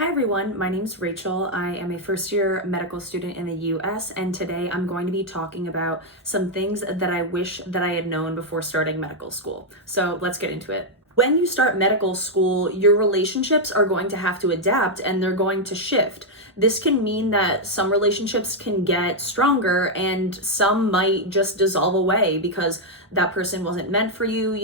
Hi everyone, my name's Rachel. I am a first year medical student in the US, and today I'm going to be talking about some things that I wish that I had known before starting medical school. So let's get into it. When you start medical school, your relationships are going to have to adapt and they're going to shift. This can mean that some relationships can get stronger and some might just dissolve away because that person wasn't meant for you.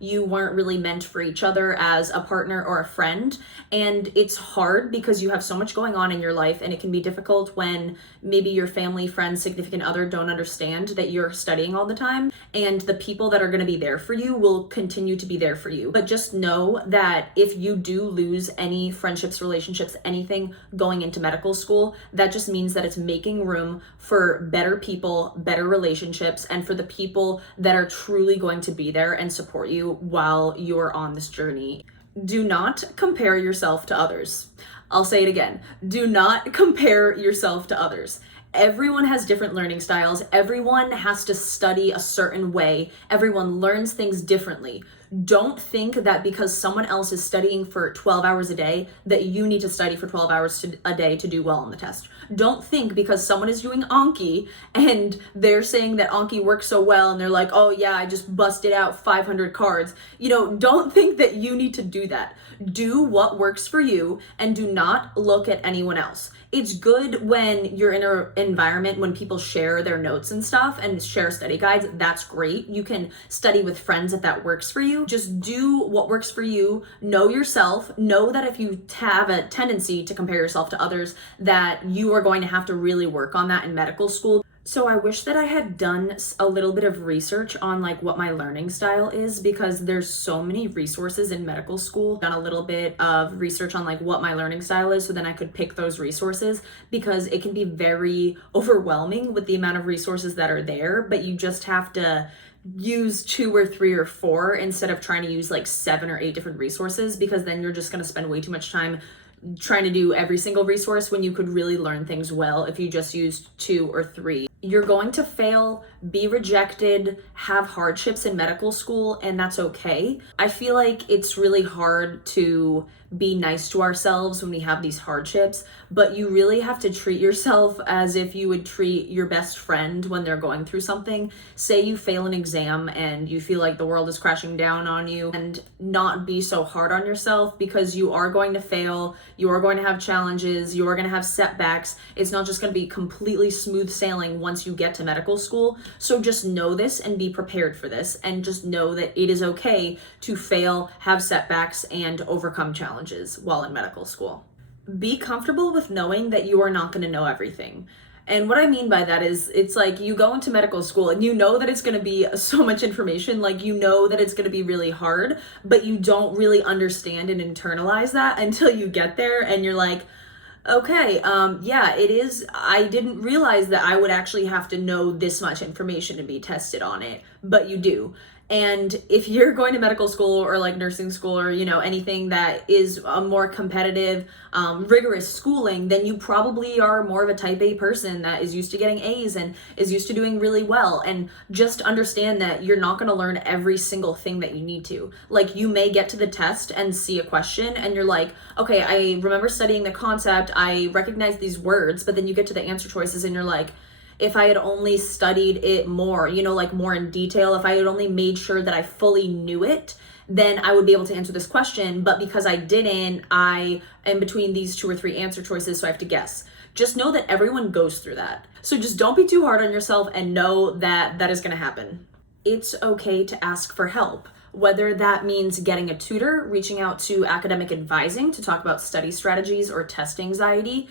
You weren't really meant for each other as a partner or a friend. And it's hard because you have so much going on in your life, and it can be difficult when maybe your family, friends, significant other don't understand that you're studying all the time. And the people that are going to be there for you will continue to be there for you. But just know that if you do lose any friendships, relationships, anything going into medical school, that just means that it's making room for better people, better relationships, and for the people that are truly going to be there and support you while you're on this journey. Do not compare yourself to others. I'll say it again. Do not compare yourself to others. Everyone has different learning styles. Everyone has to study a certain way. Everyone learns things differently. Don't think that because someone else is studying for 12 hours a day that you need to study for 12 hours a day to do well on the test. Don't think because someone is doing Anki and they're saying that Anki works so well and they're like, oh yeah, I just busted out 500 cards. Don't think that you need to do that. Do what works for you and do not look at anyone else. It's good when you're in an environment when people share their notes and stuff and share study guides. That's great. You can study with friends if that works for you. Just do what works for you. Know yourself. Know that if you have a tendency to compare yourself to others, that you are going to have to really work on that in medical school. So I wish that I had done a little bit of research on what my learning style is, because there's so many resources in medical school. Done a little bit of research on what my learning style is, so then I could pick those resources, because it can be very overwhelming with the amount of resources that are there, but you just have to use 2 or 3 or 4 instead of trying to use 7 or 8 different resources, because then you're just going to spend way too much time trying to do every single resource when you could really learn things well if you just used 2 or 3. You're going to fail, be rejected, have hardships in medical school, and that's okay. I feel like it's really hard to be nice to ourselves when we have these hardships, but you really have to treat yourself as if you would treat your best friend when they're going through something. Say you fail an exam and you feel like the world is crashing down on you, and not be so hard on yourself, because you are going to fail, you are going to have challenges, you are going to have setbacks. It's not just going to be completely smooth sailing once you get to medical school. So just know this and be prepared for this, and just know that it is okay to fail, have setbacks, and overcome challenges while in medical school. Be comfortable with knowing that you are not going to know everything. And what I mean by that is, it's like you go into medical school and you know that it's going to be so much information, you know that it's going to be really hard, but you don't really understand and internalize that until you get there and you're like, okay, yeah, it is. I didn't realize that I would actually have to know this much information to be tested on it, but you do. And if you're going to medical school or nursing school or, anything that is a more competitive, rigorous schooling, then you probably are more of a type A person that is used to getting A's and is used to doing really well. And just understand that you're not going to learn every single thing that you need to. You may get to the test and see a question and you're like, okay, I remember studying the concept, I recognize these words, but then you get to the answer choices and you're like, if I had only studied it more, more in detail, if I had only made sure that I fully knew it, then I would be able to answer this question. But because I didn't, I am between these 2 or 3 answer choices, so I have to guess. Just know that everyone goes through that. So just don't be too hard on yourself and know that that is going to happen. It's okay to ask for help. Whether that means getting a tutor, reaching out to academic advising to talk about study strategies or test anxiety,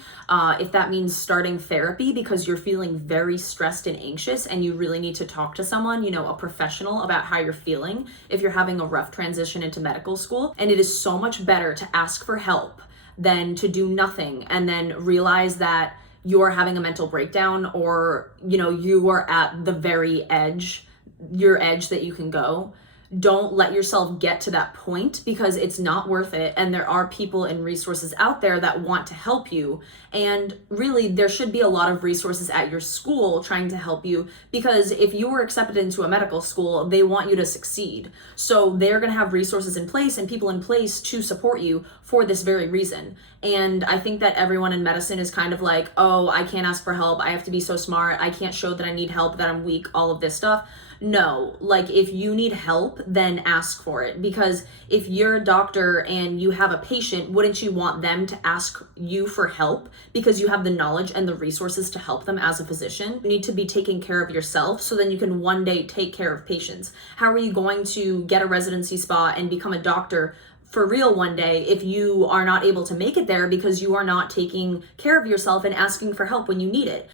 if that means starting therapy because you're feeling very stressed and anxious and you really need to talk to someone, a professional, about how you're feeling if you're having a rough transition into medical school. And it is so much better to ask for help than to do nothing and then realize that you're having a mental breakdown, or, you are at the very edge, your edge that you can go. don't let yourself get to that point because it's not worth it. And there are people and resources out there that want to help you. And really, there should be a lot of resources at your school trying to help you, because if you were accepted into a medical school, they want you to succeed. So they're going to have resources in place and people in place to support you for this very reason. And I think that everyone in medicine is kind of like, oh, I can't ask for help. I have to be so smart. I can't show that I need help, that I'm weak, all of this stuff. No, like if you need help, then ask for it. Because if you're a doctor and you have a patient, wouldn't you want them to ask you for help because you have the knowledge and the resources to help them as a physician? You need to be taking care of yourself so then you can one day take care of patients. How are you going to get a residency spot and become a doctor for real one day if you are not able to make it there because you are not taking care of yourself and asking for help when you need it?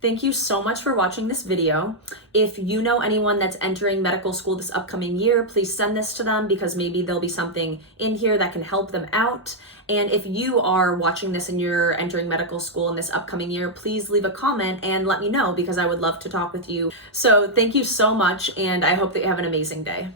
Thank you so much for watching this video. If you know anyone that's entering medical school this upcoming year, please send this to them because maybe there'll be something in here that can help them out. And if you are watching this and you're entering medical school in this upcoming year, please leave a comment and let me know because I would love to talk with you. So thank you so much, and I hope that you have an amazing day.